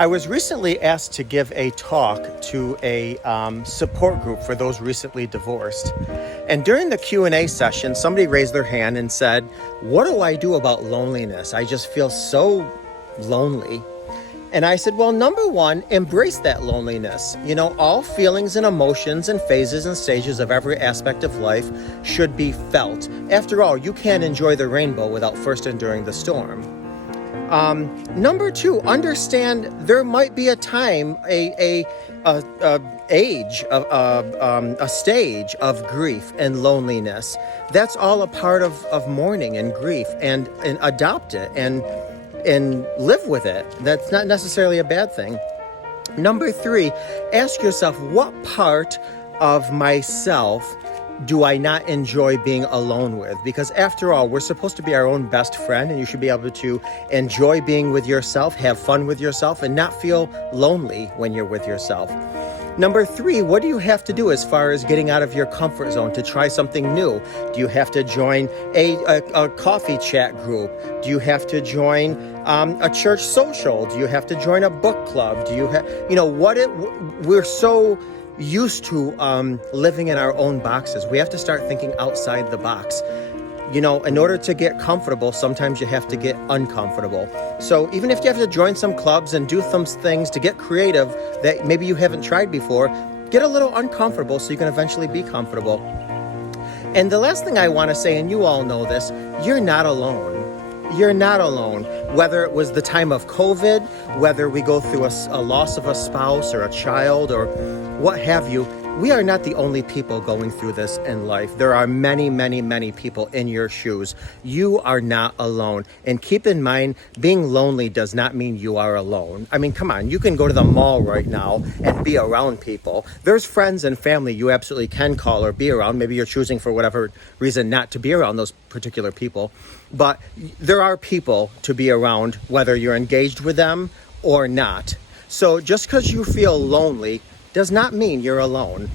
I was recently asked to give a talk to a support group for those recently divorced. And during the Q&A session, somebody raised their hand and said, "What do I do about loneliness? I just feel so lonely." And I said, well, number one, embrace that loneliness. You know, all feelings and emotions and phases and stages of every aspect of life should be felt. After all, you can't enjoy the rainbow without first enduring the storm. Number two, understand there might be a time, a stage of grief and loneliness. That's all a part of mourning and grief, and adopt it and live with it. That's not necessarily a bad thing. Number three, ask yourself, what part of myself do I not enjoy being alone with? Because after all, we're supposed to be our own best friend, and you should be able to enjoy being with yourself, have fun with yourself, and not feel lonely when you're with yourself. Number three, what do you have to do as far as getting out of your comfort zone to try something new? Do you have to join a coffee chat group? Do you have to join a church social? Do you have to join a book club? Do you have, we're so used to living in our own boxes. We have to start thinking outside the box. You know, in order to get comfortable, sometimes you have to get uncomfortable. So even if you have to join some clubs and do some things to get creative that maybe you haven't tried before, get a little uncomfortable so you can eventually be comfortable. And the last thing I want to say, and you all know this, you're not alone. You're not alone. Whether it was the time of COVID, whether we go through a loss of a spouse or a child or what have you, we are not the only people going through this in life. There are many, many, many people in your shoes. You are not alone. And keep in mind, being lonely does not mean you are alone. I mean, come on, you can go to the mall right now and be around people. There's friends and family you absolutely can call or be around. Maybe you're choosing for whatever reason not to be around those particular people. But there are people to be around, whether you're engaged with them or not. So just because you feel lonely does not mean you're alone.